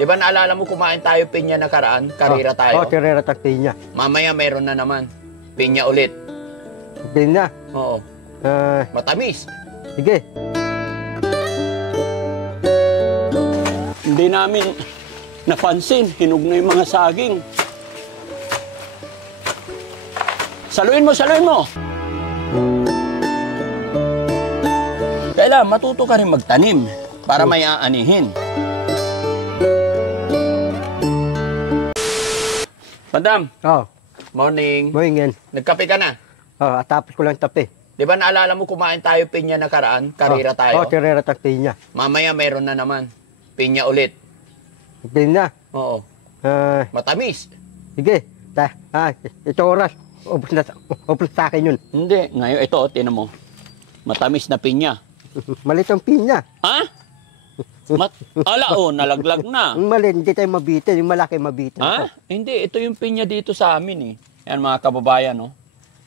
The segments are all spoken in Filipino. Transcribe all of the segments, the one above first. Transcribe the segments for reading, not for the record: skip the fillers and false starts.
Di ba naalala mo kumain tayo pinya nakaraan? Karira tayo. Karira at pinya. Mamaya meron na naman. Pinya ulit. Pinya? Oo. Matamis. Sige. Hindi namin napansin. Hinog na yung mga saging. Saluin mo, saluin mo! Kailangan matuto ka rin magtanim para may aanihin. Madam. Oh. Morning. Morning. Nagkape ka na? Oh, tapos ko lang tape. Di ba naalala mo kumain tayo pinya nakaraan? Karira tayo. Karira at pinya. Mamaya meron na naman. Pinya ulit. Pinya? Oo. Matamis. Sige. Ito oras. Ubus sa akin yun. Hindi. Ngayon, ito, tinan mo. Matamis na pinya. Malit ang pinya. Ha? Nalaglag na. Malit, hindi tayo mabitin. Yung malaki mabitin. Ha? Hindi, ito yung pinya dito sa amin eh. Yan mga kababayan, no?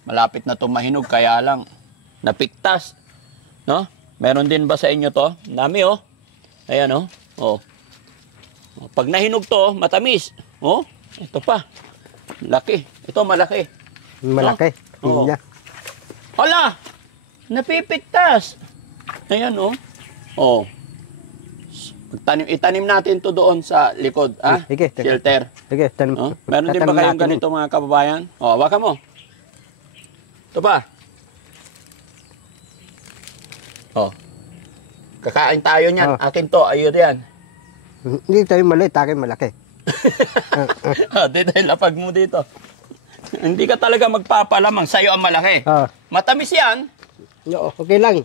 Malapit na tumahinog, kaya lang napiktas. No? Meron din ba sa inyo to? Dami, oh. Ayan, oh. Oh. Pag nahinog to, matamis. Oh, ito pa. Laki. Ito, malaki. Malaki. No? Pinya. Hala! Napipiktas. Ayan, oh. Oh. Itanim natin to doon sa likod, ah? Sige. Shelter. Sige, tanim. Oh? Meron din ba kayong ganito, mga kababayan? Oh, hawakan mo. Ito pa. Oh. Kakain tayo niyan. Akin to, ayun yan. Hindi tayo maliit, akin malaki. Dito, lapag mo dito. Hindi ka talaga magpapalamang, sa'yo ang malaki. Matamis yan. Okay lang.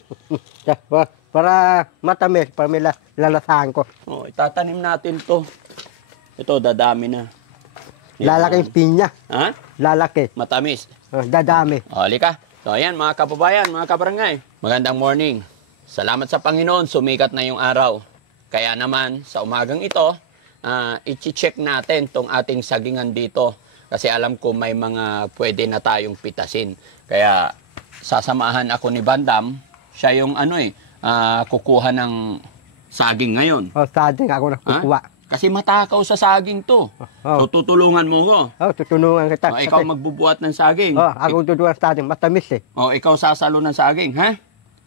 Para matamis, para may lalasahan ko. Oh, itatanim natin to. Ito, dadami na. Lalaki yung pinya. Ha? Lalaki. Matamis. Dadami. O, halika. So, ayan, mga kababayan, mga kabarangay. Magandang morning. Salamat sa Panginoon, sumikat na yung araw. Kaya naman, sa umagang ito, i-check natin tong ating sagingan dito. Kasi alam ko may mga pwede na tayong pitasin. Kaya, sasamahan ako ni Bandam. Siya yung kukuha ng saging ngayon. Saging ako na kukuha. Kasi matakaw sa saging to. So, tutulungan mo ko. Tutulungan kita. Ikaw magbubuhat ng saging. Ako tutulungan sa saging. Matamis eh. Ikaw sasalo ng saging, ha?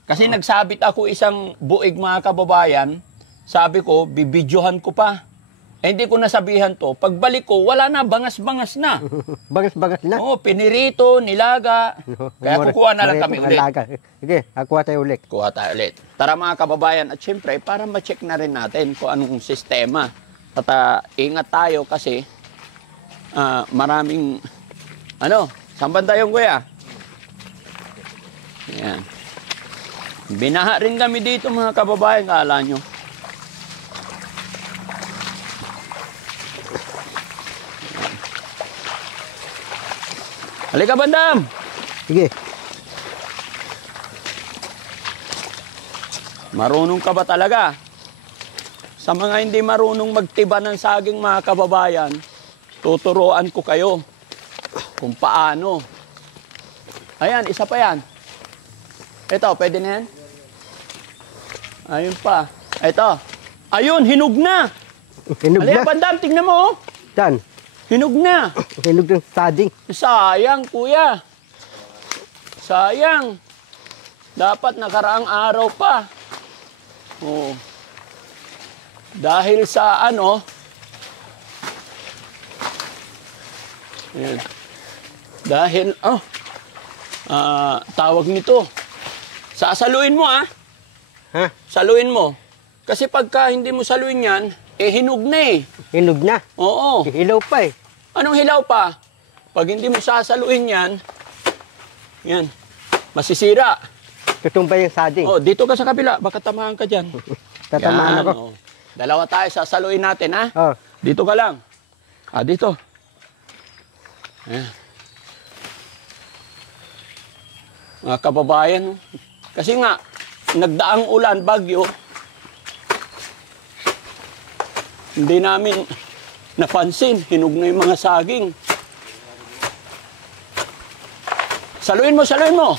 Kasi nagsabit ako isang buig, mga kababayan. Sabi ko, bibidyohan ko pa. Hindi ko nasabihan to. Pagbalik ko, wala na, bangas-bangas na. Bangas-bangas na? Oo, pinirito, nilaga. Kaya kukuha na lang kami ulit. Sige, kuha tayo ulit. Kuha tayo ulit. Tara mga kababayan, at syempre, para ma-check na rin natin kung anong sistema. At ingat tayo kasi maraming, saan banda yung kuya? Ayan. Binaha rin kami dito mga kababayan, kala nyo. Halika, Bandam! Sige. Marunong ka ba talaga? Sa mga hindi marunong magtiba ng saging, mga kababayan, tuturuan ko kayo kung paano. Ayan, isa pa yan. Ito, pwede na yan? Ayun pa. Ito. Ayun, hinog na! Hinog Halika, na? Bandam, tingnan mo. Saan? Hinog na. Hinog ng saging. Sayang, kuya. Sayang. Dapat nakaraang araw pa. Oh. Dahil sa ayan. Dahil, tawag nito. Sasaluin mo, Ha? Saluin mo. Kasi pagka hindi mo saluin yan, hinog na eh. Hinog na? Oo. Hilaw pa eh. Anong hilaw pa? Pag hindi mo sasaluin yan, masisira. Tutumbay yung saging. Dito ka sa kabila, baka tamaan ka dyan. Tatamaan ako. Dalawa tayo, sasaluin natin, ha? Dito ka lang. Dito. Ayan. Mga kababayan, kasi nga, nagdaang ulan, bagyo, hindi namin napansin, hinog na yung mga saging. Saluin mo, saluin mo.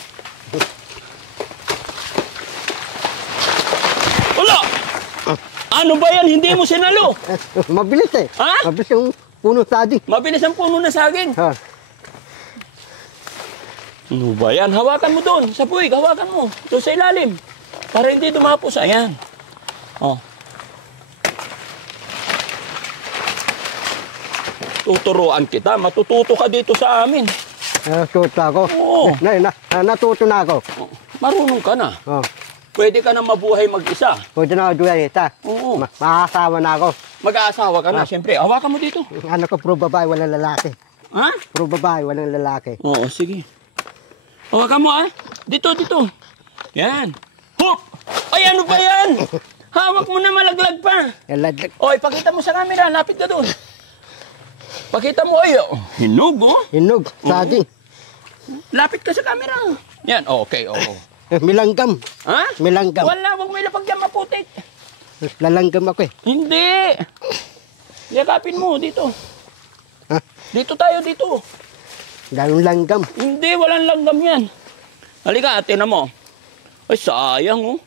Wala! Ano ba yan? Hindi mo sinalo. Mabilis eh. Ha? Mabilis yung puno saging. Mabilis ang puno na saging. Ha. Ano ba yan? Hawakan mo doon. Sa puwig, hawakan mo. Doon sa ilalim. Para hindi dumapos. Ayan. Oh. Tuturuan kita. Matututo ka dito sa amin. Natuto ako. Oo. Natuto na ako. Oh, marunong ka na. Oh. Pwede ka na mabuhay mag-isa. Pwede na ako duyan ita. Oo. Makakasawa na ako. Mag-aasawa ka na. Siyempre, hawakan mo dito. Ano ko, puro babae, walang lalaki. Ha? Puro babae, walang lalaki. Oo, sige. Hawakan mo ah. Dito, dito. Yan. Hop! Ay, ano ba yan? Hawak mo na malaglag pa. Lalaglag. O, ipakita mo sa camera. Lapit ka doon. Pakita mo. Ay, oh. Hinog, oh. Hinog, saging. Lapit ka sa camera. Yan, okay, oo. Milanggam. Ha? Milanggam. Wala, huwag may lapag yan, maputik. Lalanggam ako eh. Hindi. Yakapin mo, dito. Ha? Dito tayo, dito. Dalong langgam. Hindi, walang langgam yan. Halika, tinan mo. Ay, sayang, oh.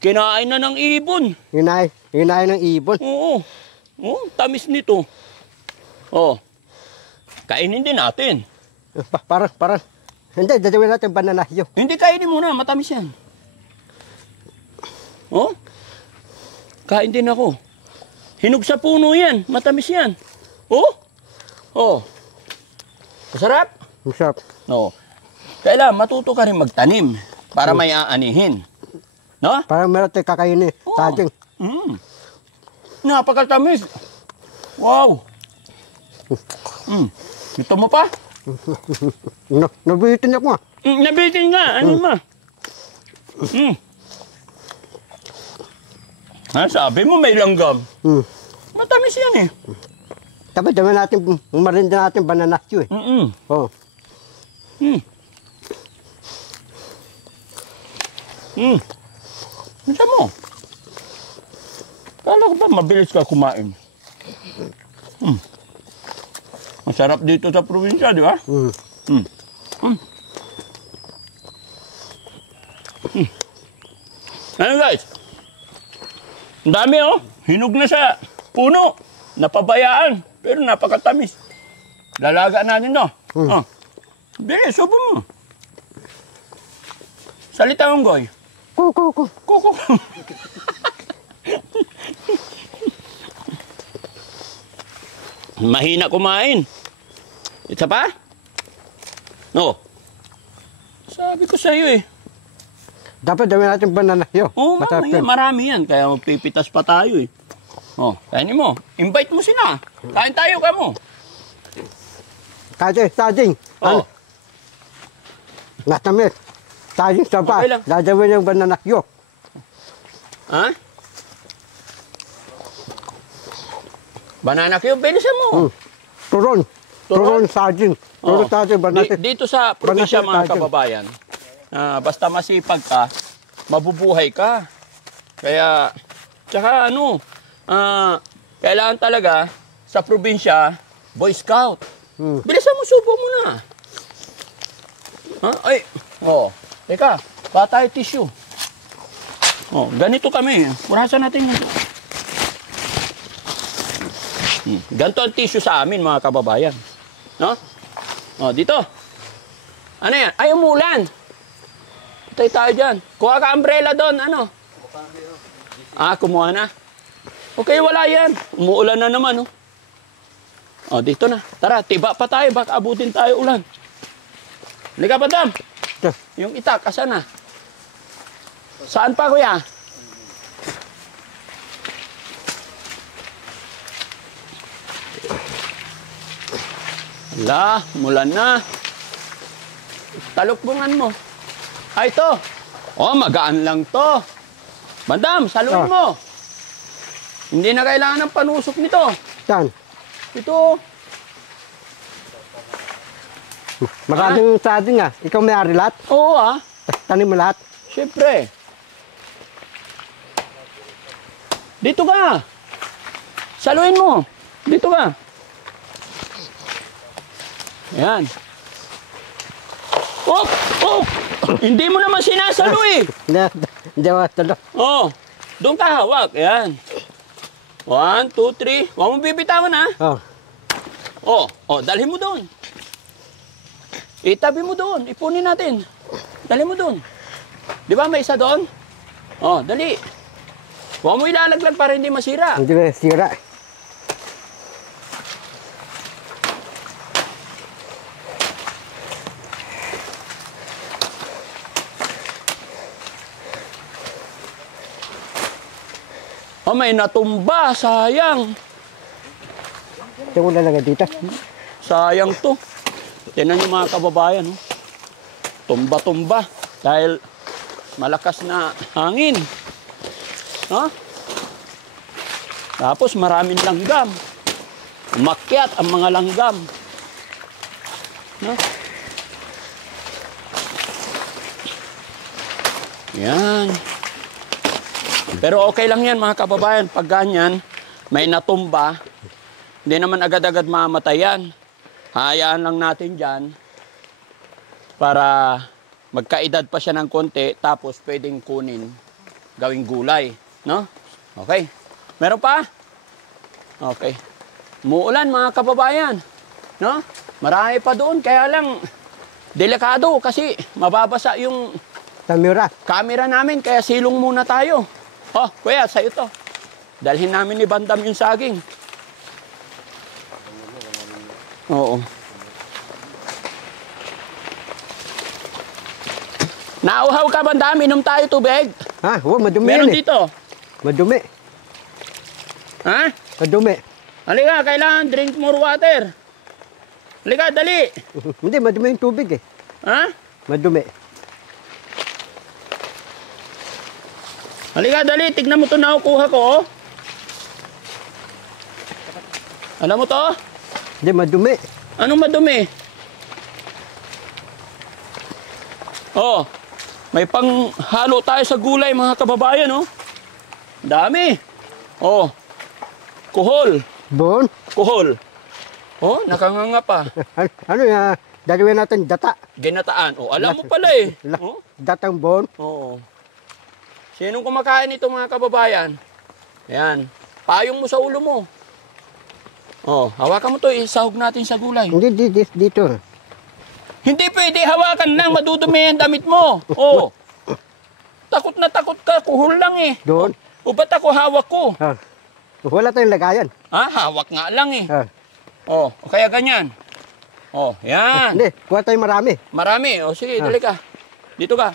Kinain na ng ibon. Hinay ng ibon. Oo. Oo, tamis nito. Oh. Kainin din natin. Parang. Hindi, dadawin natin bananahyo. Hindi, kainin muna. Matamis yan. Oh. Kain din ako. Hinog sa puno yan. Matamis yan. Oh. Oh. Masarap? Masarap. No. Kailangan matuto ka rin magtanim para may aanihin. No? Parang meron tayo kakainin. Oo. Saging. Napakatamis. Wow. Ito mo pa? Nabitin ako nga. Nabitin nga. Ano ma? Sabi mo may langgam. Matamis yan eh. Tapos dami natin, marinda natin bananahyo eh. Oo. Ano mo? Kala ko ba mabilis ka kumain? Masarap dito sa probinsya, di ba? Ano guys? Ang dami oh. Hinog na sa puno. Napabayaan. Pero napakatamis. Lalaga natin no? Oh. Bilis, sobo mo. Salita mong goy. Kuko. Kuko. Mahina kumain. Isa pa? No. Sabi ko sa iyo eh. Dapat dami natin bananahyo. Oo, Masarap mamaya, yun. marami yan. Kaya pipitas pa tayo eh. Oh, kainin mo. Invite mo sila. Kain tayo ka mo. Saging. Oh. Natamis. Saging saba. Okay lang. Dadawin yung bananahyo. Ha? Banana cube, bilisan mo. Turon. Turon saging. Turon Oh. saging bananahyo. Dito sa probinsya Banana mga kababayan, basta masipag ka, mabubuhay ka. Kaya, tsaka ano, kailangan talaga sa probinsya, Boy Scout. Bilisan mo, subo mo na. Ha? Ay, teka, patay tissue. Ganito kami. Purasan natin yun. Ganito ang tissue sa amin, mga kababayan. No? Dito. Ano yan? Ay, umulan. Patay tayo dyan. Kuha ka umbrella doon. Ano? Kumuha na. Okay, wala yan. Umuulan na naman, oh. Dito na. Tara, tiba pa tayo. Baka abutin tayo ulan. Halika pa, Dam. Yung itak, asan na? Saan pa, kuya? Hala, mulan na. Talukbungan mo. Ito. Magaan lang to. Madam, saluhin mo. Hindi na kailangan ng panusok nito. Saan? Ito. Maraming saging ah. Ikaw may-ari lahat? Oo Tanim mo lahat? Siyempre. Dito ka. Saluhin mo. Dito ka. Ayan. Hindi mo naman sinasalo eh. Hindi ako talo. Doon ka hawak. Ayan. 1, 2, 3. Huwag mong bibitawan, ha? Dalhin mo doon. Itabi mo doon. Ipunin natin. Dali mo doon. Di ba may isa doon? Dali. Huwag mo ilalaglag para hindi masira. Hindi masira. May natumba. Sayang. Ito ko nalagay dito. Sayang to. Tingnan niyo mga kababayan. Tumba-tumba. Dahil malakas na hangin. Tapos maraming langgam. Umakyat ang mga langgam. Yan. Pero okay lang yan mga kababayan. Pag ganyan, may natumba, hindi naman agad-agad mamatayan. Hayaan lang natin dyan para magkaedad pa siya ng konti, tapos pwedeng kunin, gawing gulay. No? Okay. Meron pa? Okay. Muulan mga kababayan. No? Marami pa doon, kaya lang delikado kasi mababasa yung camera namin, kaya silong muna tayo. Kuya, sa'yo to. Dalhin namin ni Bandam yung saging. Oo. Nauhaw ka, Bandam? Inom tayo tubig. Madumi Meron yan eh. dito. Madumi. Madumi. Halika, kailangan drink more water. Halika, dali. Hindi, madumi yung tubig eh. Madumi. Halika, dali. Tignan mo ito na kuha ko. Alam mo to? Hindi, madumi. Anong madumi? May panghalo tayo sa gulay mga kababayan, Dami. Kuhol. Bon? Kuhol. Nakanganga pa. Ano yan? Daliwin natin data. Ginataan. Alam mo pala eh. Datang bon? Oo. Sinong kumakain ito mga kababayan? Ayan. Payong mo sa ulo mo. Hawakan mo to, isahog natin sa gulay. Hindi, dito. Hindi pwede hawakan lang, madudumi ang damit mo. Takot na takot ka, kuhol lang eh. Doon? Ba't ako hawak ko? Wala tayong lagayan. Hawak nga lang eh. Kaya ganyan. Yan. Hindi, kuha tayong marami. Marami. Sige, dali ka. Dito ka.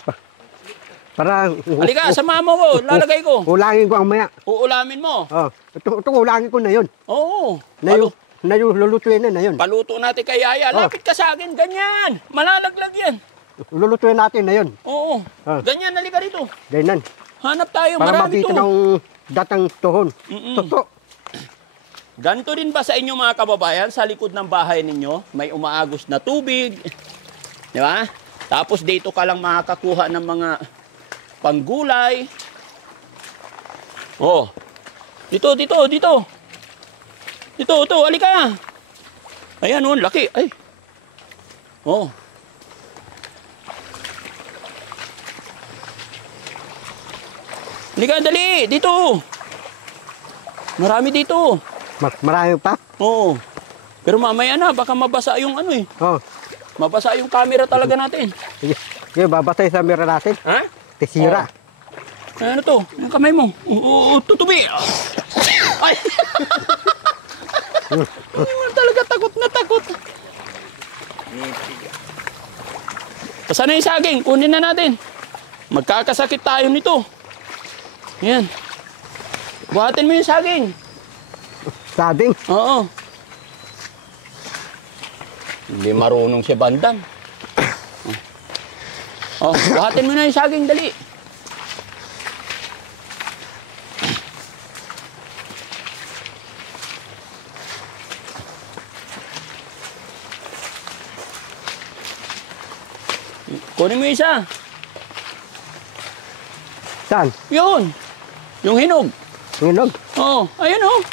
Para... Halika, sama mo ko. Lalagay ko. Ulangin ko ang maya. Uulamin mo. Ito ulangin ko na yun. Oo. Na yung lulutuin na yun. Paluto natin kay Yaya. Lapit ka sa akin. Ganyan. Malalaglag yan. Lulutuin natin na yun. Oo. Ganyan, halika rito. Ganyan. Hanap tayo. Para Marami mabito to. ng datang tuhon. Toto. Ganito rin ba sa inyo mga kababayan? Sa likod ng bahay ninyo, may umaagos na tubig. Di ba? Tapos dito ka lang makakakuha ng mga panggulay. Dito. Dito, halika. Ayan, laki. Ay. Halika, dali. Dito. Marami dito. Marami pa? Pero mamaya na, baka mabasa yung mabasa yung camera talaga natin. Sige, babasay sa mira natin. Tisira. Ano to? Yung kamay mo. Tutubi. Ay! Hindi mo talaga takot na takot. Saan na yung saging? Kunin na natin. Magkakasakit tayo nito. Yan. Buhatin mo yung saging. Saging? Oo. Hindi marunong si Bandam. Buhatin mo na yung saging, dali. Kunin mo isa. Saan? Yun. Yung hinog. Hinog? Ayun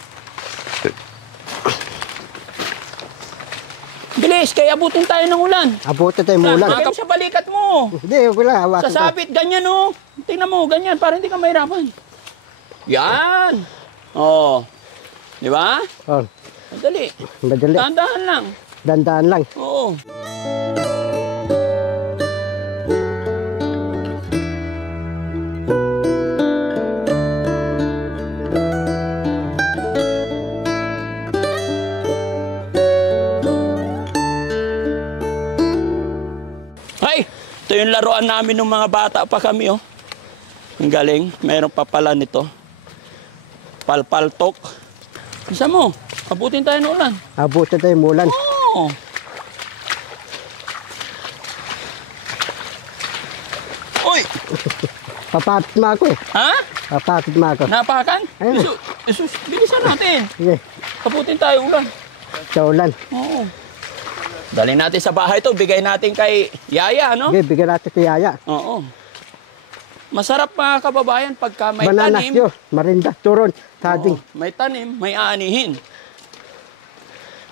Bilis, kaya abutin tayo ng ulan. Abutin tayo ng ulan. Makap sa balikat mo. Hindi, wala. Sasabit, ganyan Tingnan mo, ganyan, para hindi ka mahirapan. Yan. Di ba? Oh, Madali. madali. Dahan-dahan lang. Dandaan lang. Oo. Ay, ito yung laruan namin ng mga bata pa kami, oh. Ang galing. Mayroon pa pala nito. Palpaltok. Isa mo, abutin tayo ng ulan. Abutin tayo mulan. Oo. Uy! Papatit mo ako eh. Ha? Papatit mo ako. Napakan? Ayun. Isus, bilisan natin. Sige, Abutin tayo ulan. sa ulan. Oo. Dali natin sa bahay to, bigay natin kay Yaya, no? Sige, bigyan natin si Yaya. Oo. Masarap mga kababayan pagka may Bananas tanim. yun, marinda, turon, saging. Oo, may tanim, may aanihin.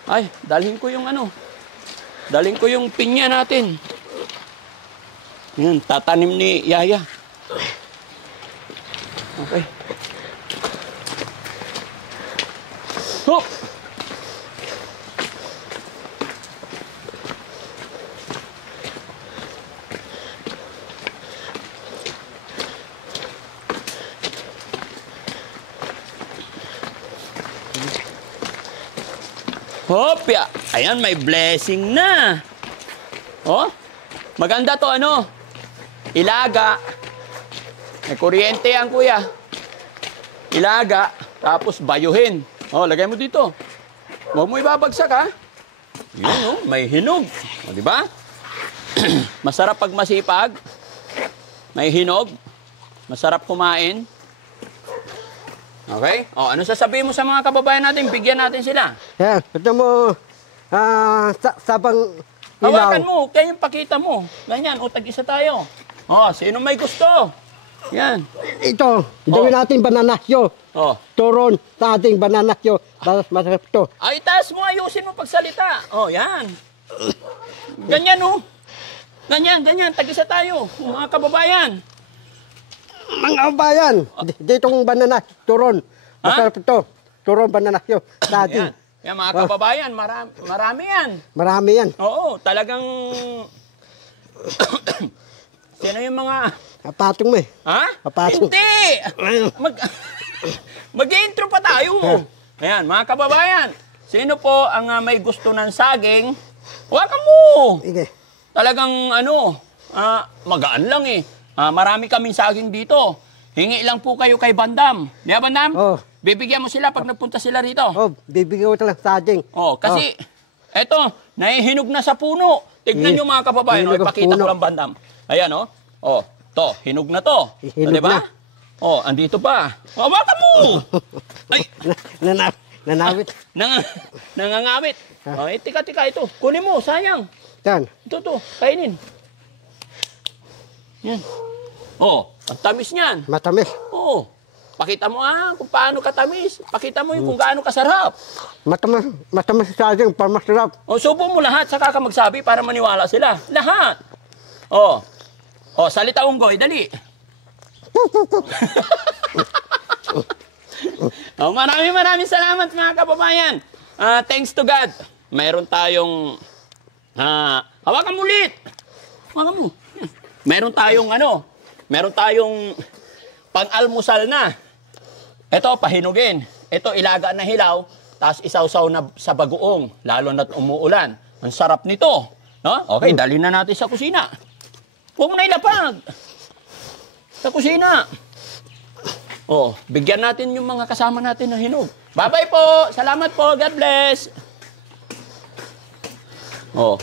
Ay, dalhin ko yung ano. Dalhin ko yung pinya natin. Yan, tatanim ni Yaya. Okay. Hop! Hopya! Ayan, may blessing na. Oh, maganda to ano. Ilaga. May kuryente yan, kuya. Ilaga, tapos bayuhin. Oh, lagay mo dito. Huwag mo ibabagsak, ha? Yun, oh, may hinog. O, di ba? Masarap pag masipag. May hinog. Masarap kumain. Okay? O, ano sasabihin mo sa mga kababayan natin? Bigyan natin sila. Yan, ito mo, sabang Hawakan ilaw. mo, kaya yung pakita mo. Ganyan, o tag-isa tayo. O, sino may gusto? Yan. Ito, gawin natin bananasyo. O. Turon, saging, bananasyo. Masarap to. Ay, taas mo, ayusin mo pagsalita. O, yan. Ganyan, o. Ganyan, ganyan, tag-isa tayo. Mga kababayan. Mga bayan, ditong bananas, turon. Masarap to. Turon, bananasyo, saging. Yan. Yan, mga kababayan, marami yan. Marami yan. Oo, talagang... Sino yung mga... Patong mo eh. Ha? Papasok. Hindi! Mag-intro pa tayo. Ayan, mga kababayan. Sino po ang may gusto ng saging? Huwakan mo! Sige. Talagang magaan lang eh. Marami kaming saging dito. Hingi lang po kayo kay Bandam. Di ba, Bandam? Oh. Bibigyan mo sila pag nagpunta sila rito. Oh, bibigyan ko ito lang saging. Oh, kasi eto, nahihinog na sa puno. Tignan nyo mga kababayan, Hinog ang ipakita ko puno. lang Bandam. Ayan oh. Oh, to, hinog na to. Hinog Di ba? na. Oh, andito pa. Hawakan mo! Ay, Nanawit. nangangawit. Oh, tika ito. Kunin mo, sayang. Yan. Ito, kainin. Yan. Oh, ang tamis niyan. Matamis. Oh, pakita mo kung paano katamis. Pakita mo yung kung gaano kasarap. Matamis sa saging, para masarap. O, subo mo lahat, saka ka magsabi para maniwala sila. Lahat. O, salita unggoy, dali. Maraming salamat mga kababayan. Thanks to God. Mayroon tayong, hawakan mo ulit. Hawakan mo. Meron tayong pang-almusal na. Ito, pahinugin. Ito, ilaga na hilaw, tapos isawsaw na sa bagoong, lalo na't umuulan. Ang sarap nito. No? Okay, dali na natin sa kusina. Huwag mo na ilapag. Sa kusina. Oh, bigyan natin yung mga kasama natin na hinog. Bye-bye po. Salamat po. God bless. Oh.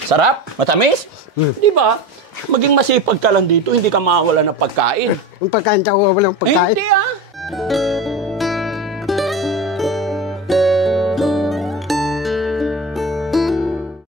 Sarap? Matamis? Di ba? Maging masipag ka lang dito, hindi ka mawala ng pagkain. Yung pagkain, tsaka walang pagkain. Hindi